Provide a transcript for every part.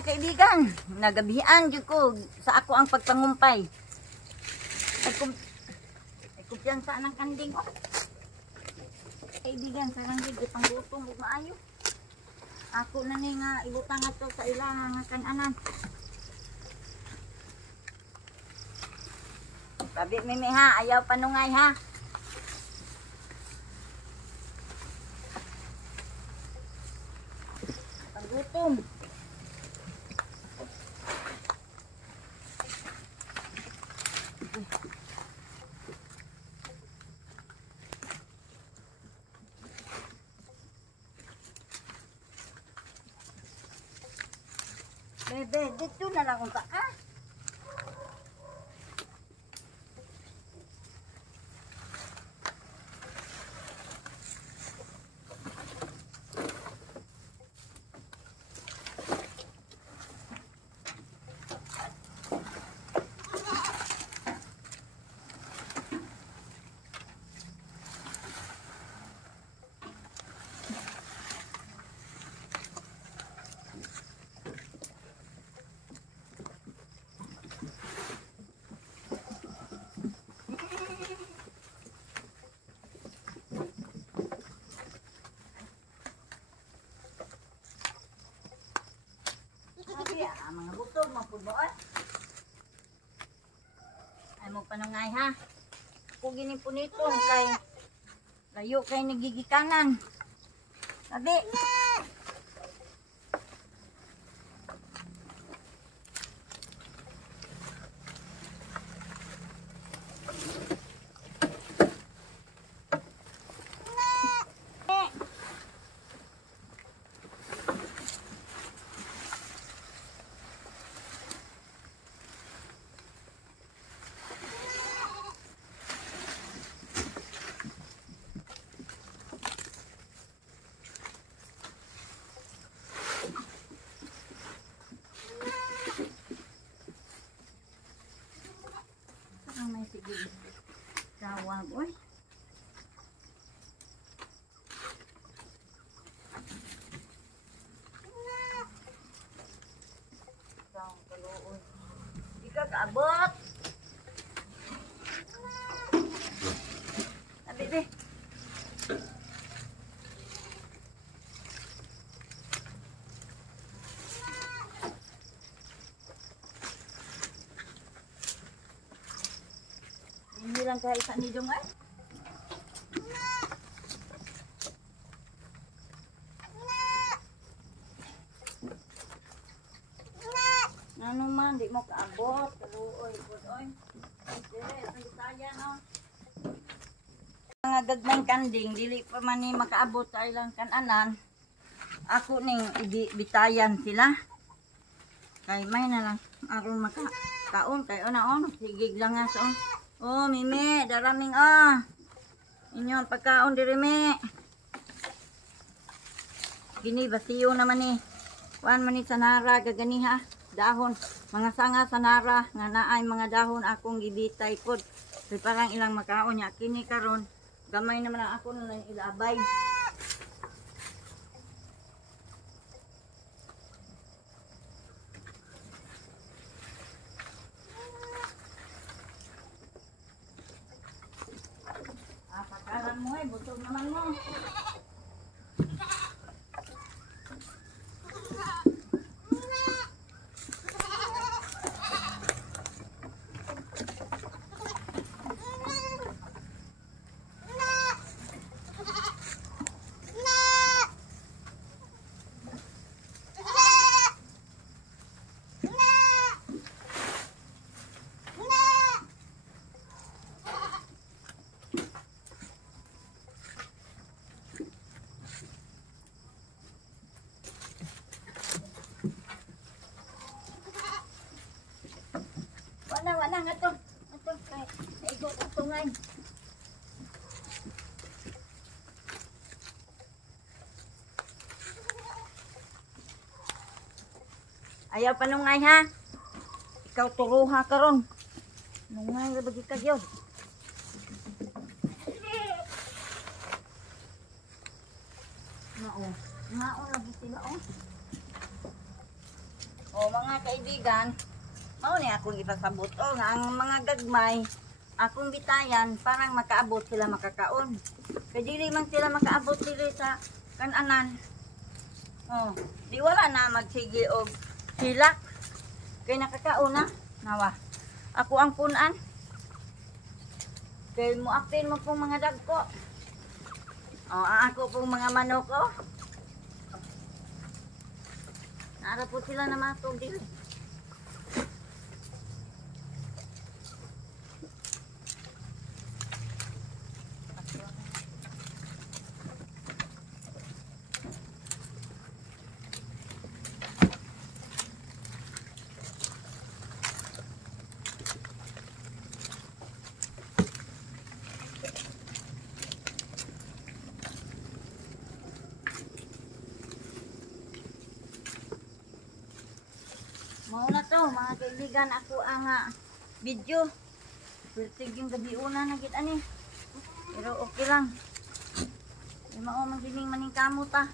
mga kaibigan, nagabihan jud ko sa ako ang pagpangumpay. Ay kumpiyansa ng kanding oh. Kaibigan sa lang jud panggutom ug maayo. Ako na ni nga ibutang ato sa ilang nga kananan. Sabi mimi ha, ayaw panungay ha. Panggutom. Bebe, dito na lang kung ka, ah? Mga butog, mapulboon. Ay mo panungay ha. Ako ginipuniton kay layo kay nagigikanan. Sabi. Tawag, oy. Di ka kaabot. Sabi, be. Hindi lang kahit sa nidong ay. Ano man, di mo kaabot. Kaluoy, budoy. Mga gagmang kanding, dili pa man ni makaabot sa ilang kananan. Ako ning bitayan sila. Kay may na lang. Aron makakaon kay ona-on. Sigig lang nga sa on. Oh, mimi, daraming Inyo pagkaon diri mi. Gini basiyo naman ni. Kuan man ni sanara gaganiha, dahon, mga sanga sanara nga naay mga dahon akong gibitay pod. Kay parang ilang makaon nya kini karon. Gamay naman ang ako nang ilabay. Pakalan mo eh, butog naman mo. Wala nga to. Ito kay igo utungan. Ayaw panungay ha. Ikaw turuha karon. Nungay ra bagi ka gyud. Mao lagi sila oh. O mga kaibigan, mao ni akong ipasabot o nga ang mga gagmay akong bitayan parang makaabot sila makakaon. Kay dili man sila makaabot dili sa kananan. Oh, di wala na magsige og hilak. Kay nakakaon na nawa. Ako ang punan. Kay muapin mo pong mga dagko. Oh, ako pong mga manok ko. Naara po sila na matog dili. Mauna to, mga kaibigan, ako ang video. Pertig yung gabi una na kita ni. Pero okay lang. May mao magining maning kamo ta.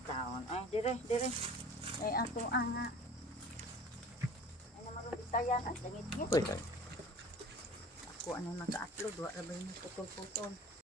Taon. Ay, dire. Ay, ato ang ay naman rin bitayan. Ang langit niya. Uy, ay. Ako anay maka-upload. Wala ba yung putol-putol.